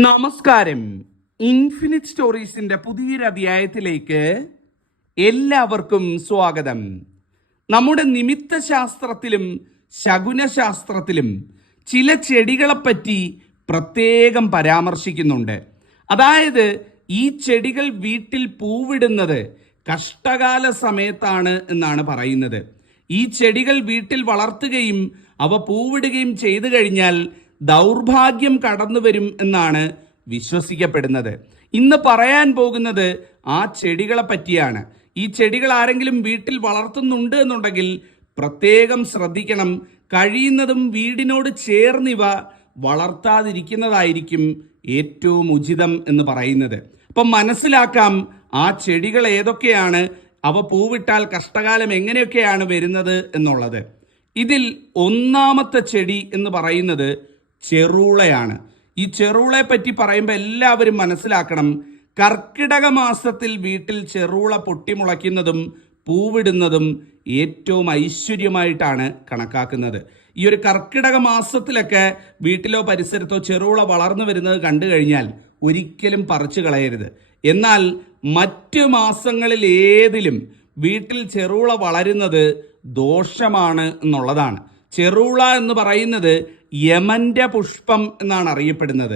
നമസ്കാരം. ഇൻഫിനിറ്റ് സ്റ്റോറീസിന്റെ പുതിയൊരു അധ്യായത്തിലേക്ക് എല്ലാവർക്കും സ്വാഗതം. നമ്മുടെ നിമിത്ത ശാസ്ത്രത്തിലും ശകുനശാസ്ത്രത്തിലും ചില ചെടികളെപ്പറ്റി പ്രത്യേകം പരാമർശിക്കുന്നുണ്ട്. അതായത് ഈ ചെടികൾ വീട്ടിൽ പൂവിടുന്നത് കഷ്ടകാല സമയത്താണ് എന്നാണ് പറയുന്നത്. ഈ ചെടികൾ വീട്ടിൽ വളർത്തുകയും അവ പൂവിടുകയും ചെയ്തു കഴിഞ്ഞാൽ ദൗർഭാഗ്യം കടന്നു വരും എന്നാണ് വിശ്വസിക്കപ്പെടുന്നത്. ഇന്ന് പറയാൻ പോകുന്നത് ആ ചെടികളെ പറ്റിയാണ്. ഈ ചെടികൾ ആരെങ്കിലും വീട്ടിൽ വളർത്തുന്നുണ്ട് എന്നുണ്ടെങ്കിൽ പ്രത്യേകം ശ്രദ്ധിക്കണം. കഴിയുന്നതും വീടിനോട് ചേർന്നിവ വളർത്താതിരിക്കുന്നതായിരിക്കും ഏറ്റവും ഉചിതം എന്ന് പറയുന്നത്. അപ്പം മനസ്സിലാക്കാം ആ ചെടികൾ ഏതൊക്കെയാണ്, അവ പൂവിട്ടാൽ കഷ്ടകാലം എങ്ങനെയൊക്കെയാണ് വരുന്നത് എന്നുള്ളത്. ഇതിൽ ഒന്നാമത്തെ ചെടി എന്ന് പറയുന്നത് ചെറുളയാണ്. ഈ ചെറുളയെ പറ്റി പറയുമ്പോൾ എല്ലാവരും മനസ്സിലാക്കണം, കർക്കിടക മാസത്തിൽ വീട്ടിൽ ചെറുള പൊട്ടിമുളയ്ക്കുന്നതും പൂവിടുന്നതും ഏറ്റവും ഐശ്വര്യമായിട്ടാണ് കണക്കാക്കുന്നത്. ഈ ഒരു കർക്കിടക മാസത്തിലൊക്കെ വീട്ടിലോ പരിസരത്തോ ചെറുള വളർന്നു വരുന്നത് കണ്ടു കഴിഞ്ഞാൽ ഒരിക്കലും പറിച്ചു കളയരുത്. എന്നാൽ മറ്റു മാസങ്ങളിൽ ഏതിലും വീട്ടിൽ ചെറുള വളരുന്നത് ദോഷമാണ് എന്നുള്ളതാണ്. ചെറുള എന്ന് പറയുന്നത് യമന്റെ പുഷ്പം എന്നാണ് അറിയപ്പെടുന്നത്.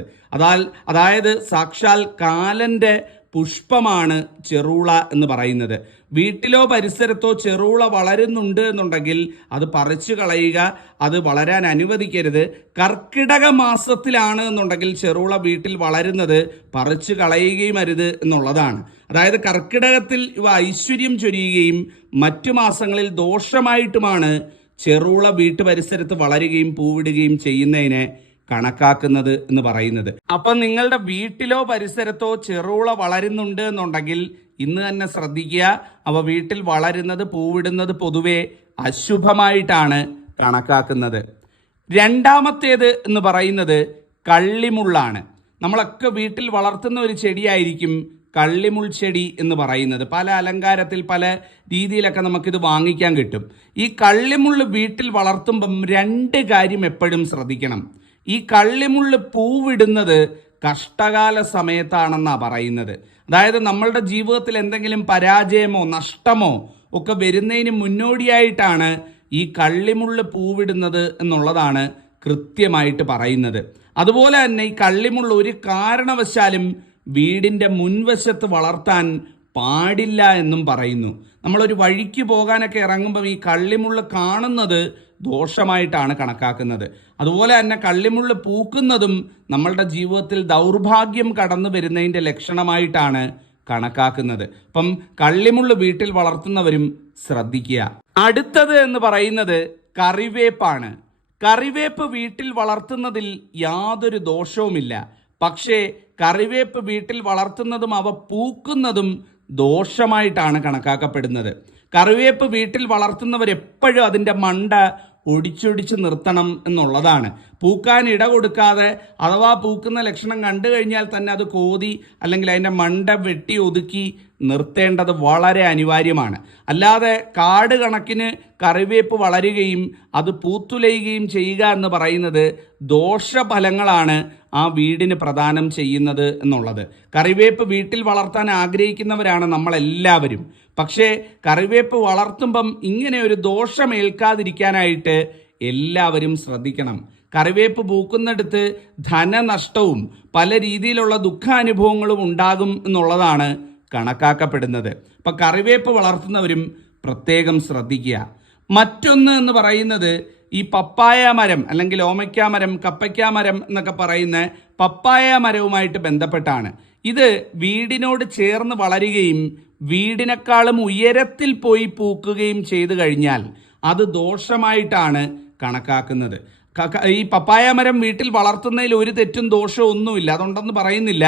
അതായത് സാക്ഷാൽ കാലന്റെ പുഷ്പമാണ് ചെറുള എന്ന് പറയുന്നത്. വീട്ടിലോ പരിസരത്തോ ചെറുള വളരുന്നുണ്ട് എന്നുണ്ടെങ്കിൽ അത് പറിച്ചു കളയുക, അത് വളരാൻ അനുവദിക്കരുത്. കർക്കിടക മാസത്തിലാണ് എന്നുണ്ടെങ്കിൽ ചെറുള വീട്ടിൽ വളരുന്നത് പറിച്ചു കളയുകയും അരുത് എന്നുള്ളതാണ്. അതായത് കർക്കിടകത്തിൽ ഇവ ഐശ്വര്യം ചൊരിയുകയും മറ്റു മാസങ്ങളിൽ ദോഷമായിട്ടുമാണ് ചെറുള വീട്ടുപരിസരത്ത് വളരുകയും പൂവിടുകയും ചെയ്യുന്നതിനെ കണക്കാക്കുന്നത് എന്ന് പറയുന്നത്. അപ്പൊ നിങ്ങളുടെ വീട്ടിലോ പരിസരത്തോ ചെറുള വളരുന്നുണ്ട് എന്നുണ്ടെങ്കിൽ ഇന്ന് തന്നെ ശ്രദ്ധിക്കുക. അവ വീട്ടിൽ വളരുന്നത് പൂവിടുന്നത് പൊതുവെ അശുഭമായിട്ടാണ് കണക്കാക്കുന്നത്. രണ്ടാമത്തേത് എന്ന് പറയുന്നത് കള്ളിമുള്ളാണ്. നമ്മളൊക്കെ വീട്ടിൽ വളർത്തുന്ന ഒരു ചെടിയായിരിക്കും കള്ളിമുൾ ചെടി എന്ന് പറയുന്നത്. പല അലങ്കാരത്തിൽ പല രീതിയിലൊക്കെ നമുക്കിത് വാങ്ങിക്കാൻ കിട്ടും. ഈ കള്ളിമുള്ള് വീട്ടിൽ വളർത്തുമ്പം രണ്ട് കാര്യം എപ്പോഴും ശ്രദ്ധിക്കണം. ഈ കള്ളിമുള്ള് പൂവിടുന്നത് കഷ്ടകാല സമയത്താണെന്നാണ് പറയുന്നത്. അതായത് നമ്മളുടെ ജീവിതത്തിൽ എന്തെങ്കിലും പരാജയമോ നഷ്ടമോ ഒക്കെ വരുന്നതിന് മുന്നോടിയായിട്ടാണ് ഈ കള്ളിമുള്ള് പൂവിടുന്നത് എന്നുള്ളതാണ് കൃത്യമായിട്ട് പറയുന്നത്. അതുപോലെ തന്നെ ഈ കള്ളിമുള്ള് ഒരു കാരണവശാലും വീടിൻ്റെ മുൻവശത്ത് വളർത്താൻ പാടില്ല എന്നും പറയുന്നു. നമ്മളൊരു വഴിക്ക് പോകാനൊക്കെ ഇറങ്ങുമ്പോൾ ഈ കള്ളിമുള്ള് കാണുന്നത് ദോഷമായിട്ടാണ് കണക്കാക്കുന്നത്. അതുപോലെ തന്നെ കള്ളിമുള്ള് പൂക്കുന്നതും നമ്മളുടെ ജീവിതത്തിൽ ദൗർഭാഗ്യം കടന്നു വരുന്നതിൻ്റെ ലക്ഷണമായിട്ടാണ് കണക്കാക്കുന്നത്. അപ്പം കള്ളിമുള്ള് വീട്ടിൽ വളർത്തുന്നവരും ശ്രദ്ധിക്കുക. അടുത്തത് എന്ന് പറയുന്നത് കറിവേപ്പാണ്. കറിവേപ്പ് വീട്ടിൽ വളർത്തുന്നതിൽ യാതൊരു ദോഷവുമില്ല. പക്ഷേ കറിവേപ്പ് വീട്ടിൽ വളർത്തുന്നതും അവ പൂക്കുന്നതും ദോഷമായിട്ടാണ് കണക്കാക്കപ്പെടുന്നത്. കറിവേപ്പ് വീട്ടിൽ വളർത്തുന്നവരെപ്പോഴും അതിൻ്റെ മണ്ട ഒടിച്ചൊടിച്ച് നിർത്തണം എന്നുള്ളതാണ്. പൂക്കാൻ ഇട കൊടുക്കാതെ, അഥവാ പൂക്കുന്ന ലക്ഷണം കണ്ടു കഴിഞ്ഞാൽ തന്നെ അത് കോതി അല്ലെങ്കിൽ അതിൻ്റെ മണ്ട വെട്ടി ഒതുക്കി നിർത്തേണ്ടത് വളരെ അനിവാര്യമാണ്. അല്ലാതെ കാട് കണക്കിന് കറിവേപ്പ് വളരുകയും അത് പൂത്തുലയുകയും ചെയ്യുക എന്ന് പറയുന്നത് ദോഷഫലങ്ങളാണ് ആ വീടിന് പ്രദാനം ചെയ്യുന്നത് എന്നുള്ളത്. കറിവേപ്പ് വീട്ടിൽ വളർത്താൻ ആഗ്രഹിക്കുന്നവരാണ് നമ്മളെല്ലാവരും. പക്ഷേ കറിവേപ്പ് വളർത്തുമ്പം ഇങ്ങനെ ഒരു ദോഷം ഏൽക്കാതിരിക്കാനായിട്ട് എല്ലാവരും ശ്രദ്ധിക്കണം. കറിവേപ്പ് പൂക്കുന്നിടത്ത് ധനനഷ്ടവും പല രീതിയിലുള്ള ദുഃഖാനുഭവങ്ങളും ഉണ്ടാകും എന്നുള്ളതാണ് കണക്കാക്കപ്പെടുന്നത്. അപ്പം കറിവേപ്പ് വളർത്തുന്നവരും പ്രത്യേകം ശ്രദ്ധിക്കുക. മറ്റൊന്ന് എന്ന് പറയുന്നത് ഈ പപ്പായ മരം അല്ലെങ്കിൽ ഓമയ്ക്ക മരം, കപ്പയ്ക്ക മരം എന്നൊക്കെ പറയുന്ന പപ്പായ മരവുമായിട്ട് ബന്ധപ്പെട്ടാണ്. ഇത് വീടിനോട് ചേർന്ന് വളരുകയും വീടിനേക്കാളും ഉയരത്തിൽ പോയി പൂക്കുകയും ചെയ്തു കഴിഞ്ഞാൽ അത് ദോഷമായിട്ടാണ് കണക്കാക്കുന്നത്. ഈ പപ്പായ മരം വീട്ടിൽ വളർത്തുന്നതിൽ ഒരു തെറ്റും ദോഷവും ഒന്നുമില്ല, അതുണ്ടെന്ന് പറയുന്നില്ല.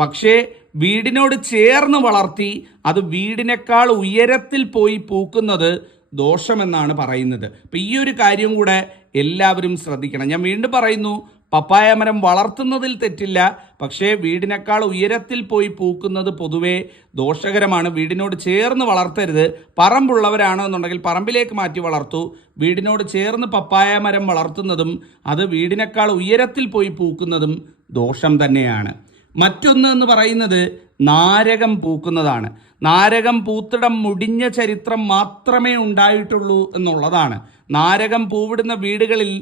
പക്ഷേ വീടിനോട് ചേർന്ന് വളർത്തി അത് വീടിനേക്കാൾ ഉയരത്തിൽ പോയി പൂക്കുന്നത് ദോഷമെന്നാണ് പറയുന്നത്. അപ്പം ഈ ഒരു കാര്യം കൂടെ എല്ലാവരും ശ്രദ്ധിക്കണം. ഞാൻ വീണ്ടും പറയുന്നു, പപ്പായ മരം വളർത്തുന്നതിൽ തെറ്റില്ല, പക്ഷേ വീടിനേക്കാൾ ഉയരത്തിൽ പോയി പൂക്കുന്നത് പൊതുവേ ദോഷകരമാണ്. വീടിനോട് ചേർന്ന് വളർത്തരുത്. പറമ്പുള്ളവരാണെന്നുണ്ടെങ്കിൽ പറമ്പിലേക്ക് മാറ്റി വളർത്തു. വീടിനോട് ചേർന്ന് പപ്പായ മരം വളർത്തുന്നതും അത് വീടിനേക്കാൾ ഉയരത്തിൽ പോയി പൂക്കുന്നതും ദോഷം തന്നെയാണ്. മറ്റൊന്ന് എന്ന് പറയുന്നത് നാരകം പൂക്കുന്നതാണ്. നാരകം പൂത്തിടം മുടിഞ്ഞ ചരിത്രം മാത്രമേ ഉണ്ടായിട്ടുള്ളൂ എന്നുള്ളതാണ്. നാരകം പൂവിടുന്ന വീടുകളിൽ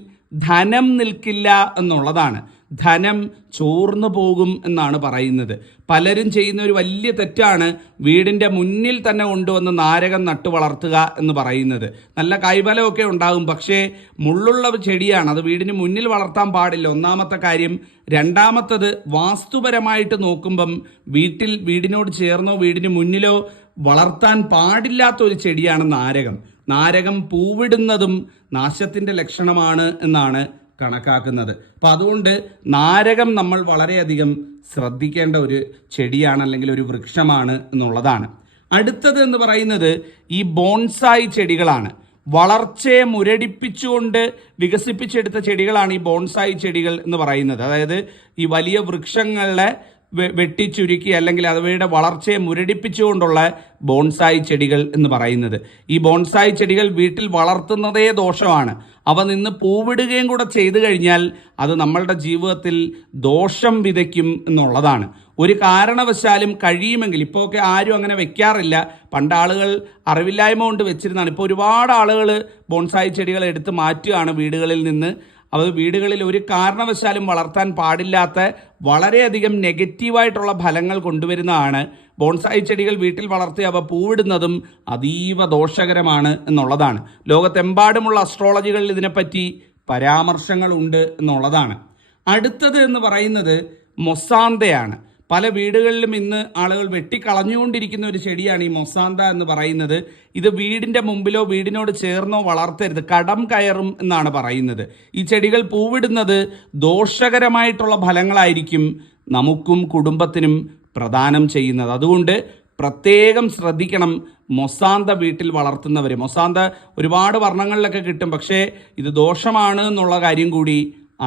ധനം നിൽക്കില്ല എന്നുള്ളതാണ്. ധനം ചോർന്നു പോകും എന്നാണ് പറയുന്നത്. പലരും ചെയ്യുന്ന ഒരു വലിയ തെറ്റാണ് വീടിൻ്റെ മുന്നിൽ തന്നെ കൊണ്ടുവന്ന് നാരകം നട്ടു വളർത്തുക എന്ന് പറയുന്നത്. നല്ല കൈബലമൊക്കെ ഉണ്ടാകും, പക്ഷേ മുള്ളുള്ള ചെടിയാണ്, അത് വീടിന് മുന്നിൽ വളർത്താൻ പാടില്ല. ഒന്നാമത്തെ കാര്യം. രണ്ടാമത്തത്, വാസ്തുപരമായിട്ട് നോക്കുമ്പം വീടിനോട് ചേർന്നോ വീടിന് മുന്നിലോ വളർത്താൻ പാടില്ലാത്ത ഒരു ചെടിയാണ് നാരകം. നാരകം പൂവിടുന്നതും നാശത്തിൻ്റെ ലക്ഷണമാണ് എന്നാണ് കണക്കാക്കുന്നത്. അപ്പം അതുകൊണ്ട് നാരകം നമ്മൾ വളരെയധികം ശ്രദ്ധിക്കേണ്ട ഒരു ചെടിയാണ്, അല്ലെങ്കിൽ ഒരു വൃക്ഷമാണ് എന്നുള്ളതാണ്. അടുത്തത് എന്ന് പറയുന്നത് ഈ ബോൺസായി ചെടികളാണ്. വളർച്ചയെ മുരടിപ്പിച്ചുകൊണ്ട് വികസിപ്പിച്ചെടുത്ത ചെടികളാണ് ഈ ബോൺസായി ചെടികൾ എന്ന് പറയുന്നത്. അതായത് ഈ വലിയ വൃക്ഷങ്ങളെ വെട്ടിച്ചുരുക്കി അല്ലെങ്കിൽ അവയുടെ വളർച്ചയെ മുരടിപ്പിച്ചുകൊണ്ടുള്ള ബോൺസായി ചെടികൾ എന്ന് പറയുന്നത്. ഈ ബോൺസായി ചെടികൾ വീട്ടിൽ വളർത്തുന്നതേ ദോഷമാണ്. അവ നിന്ന് പൂവിടുകയും കൂടെ ചെയ്തു കഴിഞ്ഞാൽ അത് നമ്മളുടെ ജീവിതത്തിൽ ദോഷം വിതയ്ക്കും എന്നുള്ളതാണ്. ഒരു കാരണവശാലും കഴിയുമെങ്കിൽ, ഇപ്പോൾ ഒക്കെ ആരും അങ്ങനെ വെക്കാറില്ല, പണ്ട് ആളുകൾ അറിവില്ലായ്മ കൊണ്ട് വെച്ചിരുന്നതാണ്. ഇപ്പോൾ ഒരുപാട് ആളുകൾ ബോൺസായി ചെടികൾ എടുത്ത് മാറ്റുകയാണ് വീടുകളിൽ നിന്ന്. അത് വീടുകളിൽ ഒരു കാരണവശാലും വളർത്താൻ പാടില്ലാത്ത വളരെയധികം നെഗറ്റീവായിട്ടുള്ള ഫലങ്ങൾ കൊണ്ടുവരുന്നതാണ്. ബോൺസായി ചെടികൾ വീട്ടിൽ വളർത്തി അവ പൂവിടുന്നതും അതീവ ദോഷകരമാണ് എന്നുള്ളതാണ്. ലോകത്തെമ്പാടുമുള്ള അസ്ട്രോളജികളിൽ ഇതിനെപ്പറ്റി പരാമർശങ്ങളുണ്ട് എന്നുള്ളതാണ്. അടുത്തത് എന്ന് പറയുന്നത് മൊസാന്തയാണ്. പല വീടുകളിലും ഇന്ന് ആളുകൾ വെട്ടിക്കളഞ്ഞുകൊണ്ടിരിക്കുന്ന ഒരു ചെടിയാണ് ഈ മൊസാന്ത എന്ന് പറയുന്നത്. ഇത് വീടിൻ്റെ മുമ്പിലോ വീടിനോട് ചേർന്നോ വളർത്തരുത്, കടം കയറും എന്നാണ് പറയുന്നത്. ഈ ചെടികൾ പൂവിടുന്നത് ദോഷകരമായിട്ടുള്ള ഫലങ്ങളായിരിക്കും നമുക്കും കുടുംബത്തിനും പ്രദാനം ചെയ്യുന്നത്. അതുകൊണ്ട് പ്രത്യേകം ശ്രദ്ധിക്കണം മൊസാന്ത വീട്ടിൽ വളർത്തുന്നവർ. മൊസാന്ത ഒരുപാട് വർണ്ണങ്ങളിലൊക്കെ കിട്ടും, പക്ഷേ ഇത് ദോഷമാണ് എന്നുള്ള കാര്യം കൂടി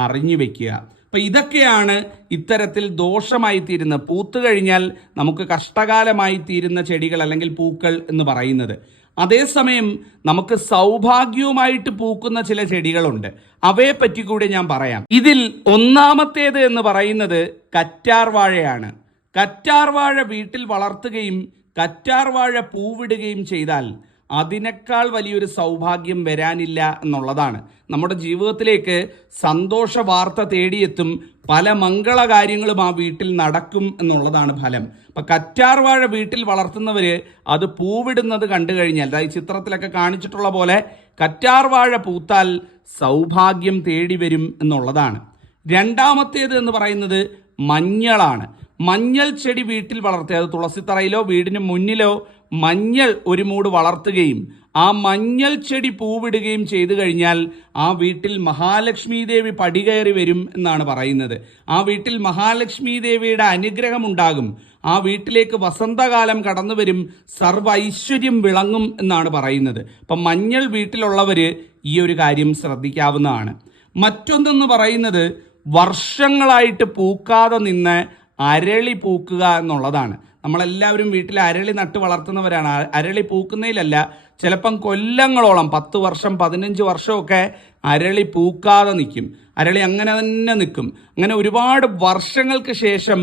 അറിഞ്ഞു വെക്കുക. അപ്പം ഇതൊക്കെയാണ് ഇത്തരത്തിൽ ദോഷമായി തീരുന്ന, പൂത്തു കഴിഞ്ഞാൽ നമുക്ക് കഷ്ടകാലമായി തീരുന്ന ചെടികൾ അല്ലെങ്കിൽ പൂക്കൾ എന്ന് പറയുന്നത്. അതേസമയം നമുക്ക് സൗഭാഗ്യവുമായിട്ട് പൂക്കുന്ന ചില ചെടികളുണ്ട്. അവയെ പറ്റി കൂടി ഞാൻ പറയാം. ഇതിൽ ഒന്നാമത്തേത് എന്ന് പറയുന്നത് കറ്റാർ വാഴയാണ്. കറ്റാർ വാഴ വീട്ടിൽ വളർത്തുകയും കറ്റാർ വാഴ പൂവിടുകയും ചെയ്താൽ അതിനേക്കാൾ വലിയൊരു സൗഭാഗ്യം വരാനില്ല എന്നുള്ളതാണ്. നമ്മുടെ ജീവിതത്തിലേക്ക് സന്തോഷ വാർത്ത തേടിയെത്തും, പല മംഗളകാര്യങ്ങളും ആ വീട്ടിൽ നടക്കും എന്നുള്ളതാണ് ഫലം. അപ്പം കറ്റാർ വാഴ വീട്ടിൽ വളർത്തുന്നവർ അത് പൂവിടുന്നത് കണ്ടു കഴിഞ്ഞാൽ, അതായത് ചിത്രത്തിലൊക്കെ കാണിച്ചിട്ടുള്ള പോലെ കറ്റാർ വാഴ പൂത്താൽ സൗഭാഗ്യം തേടി വരും എന്നുള്ളതാണ്. രണ്ടാമത്തേത് എന്ന് പറയുന്നത് മഞ്ഞളാണ്. മഞ്ഞൾ ചെടി വീട്ടിൽ വളർത്തുക, അത് തുളസിത്തറയിലോ വീടിന് മുന്നിലോ മഞ്ഞൾ ഒരു മൂട് വളർത്തുകയും ആ മഞ്ഞൾ ചെടി പൂവിടുകയും ചെയ്തു കഴിഞ്ഞാൽ ആ വീട്ടിൽ മഹാലക്ഷ്മി ദേവി പടികയറി വരും എന്നാണ് പറയുന്നത്. ആ വീട്ടിൽ മഹാലക്ഷ്മി ദേവിയുടെ അനുഗ്രഹം ഉണ്ടാകും. ആ വീട്ടിലേക്ക് വസന്തകാലം കടന്നു വരും, സർവ്വ ഐശ്വര്യം വിളങ്ങും എന്നാണ് പറയുന്നത്. അപ്പം മഞ്ഞൾ വീട്ടിലുള്ളവർ ഈ ഒരു കാര്യം ശ്രദ്ധിക്കാവുന്നതാണ്. മറ്റൊന്നെന്ന് പറയുന്നത് വർഷങ്ങളായിട്ട് പൂക്കാതെ നിന്ന് അരളി പൂക്കുക എന്നുള്ളതാണ്. നമ്മളെല്ലാവരും വീട്ടിൽ അരളി നട്ട് വളർത്തുന്നവരാണ്. അരളി പൂക്കുന്നതിലല്ല, ചിലപ്പം കൊല്ലങ്ങളോളം 10 വർഷം 15 വർഷമൊക്കെ അരളി പൂക്കാതെ നിൽക്കും. അരളി അങ്ങനെ തന്നെ നിൽക്കും. അങ്ങനെ ഒരുപാട് വർഷങ്ങൾക്ക് ശേഷം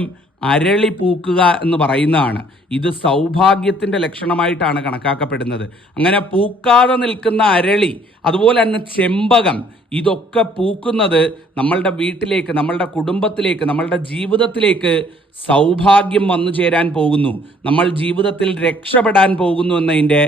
അരളി പൂക്കുക എന്ന് പറയുന്നതാണ്. ഇത് സൗഭാഗ്യത്തിൻ്റെ ലക്ഷണമായിട്ടാണ് കണക്കാക്കപ്പെടുന്നത്. അങ്ങനെ പൂക്കാതെ നിൽക്കുന്ന അരളി, അതുപോലെ തന്നെ ചെമ്പകം, ഇതൊക്കെ പൂക്കുന്നത് നമ്മളുടെ വീട്ടിലേക്ക്, നമ്മളുടെ കുടുംബത്തിലേക്ക്, നമ്മളുടെ ജീവിതത്തിലേക്ക് സൗഭാഗ്യം വന്നു ചേരാൻ പോകുന്നു, നമ്മൾ ജീവിതത്തിൽ രക്ഷപ്പെടാൻ പോകുന്നു എന്നതിൻ്റെ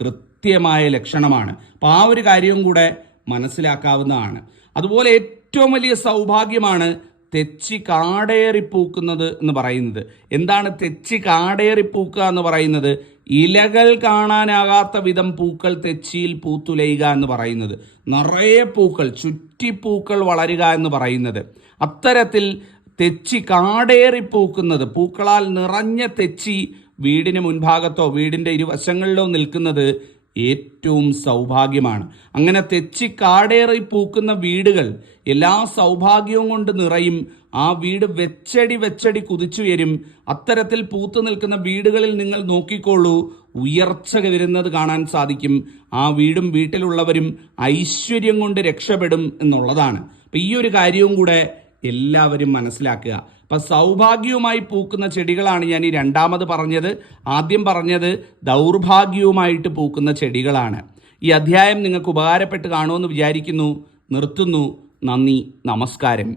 കൃത്യമായ ലക്ഷണമാണ്. അപ്പോൾ ആ ഒരു കാര്യവും കൂടെ മനസ്സിലാക്കാവുന്നതാണ്. അതുപോലെ ഏറ്റവും വലിയ സൗഭാഗ്യമാണ് തെച്ചി കാടേറിപ്പൂക്കുന്നത് എന്ന് പറയുന്നത്. എന്താണ് തെച്ചി കാടേറിപ്പൂക്കുക എന്ന് പറയുന്നത്? ഇലകൾ കാണാനാകാത്ത വിധം പൂക്കൾ തെച്ചിയിൽ പൂത്തുലയുക എന്ന് പറയുന്നത്. നിറയെ പൂക്കൾ, ചുറ്റിപ്പൂക്കൾ വളരുക എന്ന് പറയുന്നത്. അത്തരത്തിൽ തെച്ചി കാടേറിപ്പൂക്കുന്നത്, പൂക്കളാൽ നിറഞ്ഞ തെച്ചി വീടിന് മുൻഭാഗത്തോ വീടിൻ്റെ ഇരുവശങ്ങളിലോ നിൽക്കുന്നത് ഏറ്റവും സൗഭാഗ്യമാണ്. അങ്ങനെ തെച്ചി കാടേറി പൂക്കുന്ന വീടുകൾ എല്ലാ സൗഭാഗ്യവും കൊണ്ട് നിറയും. ആ വീട് വെച്ചടി കുതിച്ചുയരും. അത്തരത്തിൽ പൂത്തു നിൽക്കുന്ന വീടുകളിൽ നിങ്ങൾ നോക്കിക്കോളൂ, ഉയർച്ച വരുന്നത് കാണാൻ സാധിക്കും. ആ വീടും വീട്ടിലുള്ളവരും ഐശ്വര്യം കൊണ്ട് രക്ഷപ്പെടും എന്നുള്ളതാണ്. അപ്പം ഈ ഒരു കാര്യവും കൂടെ എല്ലാവരും മനസ്സിലാക്കുക. അപ്പം സൗഭാഗ്യവുമായി പൂക്കുന്ന ചെടികളാണ് ഞാൻ ഈ രണ്ടാമത് പറഞ്ഞത്. ആദ്യം പറഞ്ഞത് ദൗർഭാഗ്യവുമായിട്ട് പൂക്കുന്ന ചെടികളാണ്. ഈ അധ്യായം നിങ്ങൾക്ക് ഉപകാരപ്പെട്ട് കാണുമെന്ന് വിചാരിക്കുന്നു. നിർത്തുന്നു. നന്ദി, നമസ്കാരം.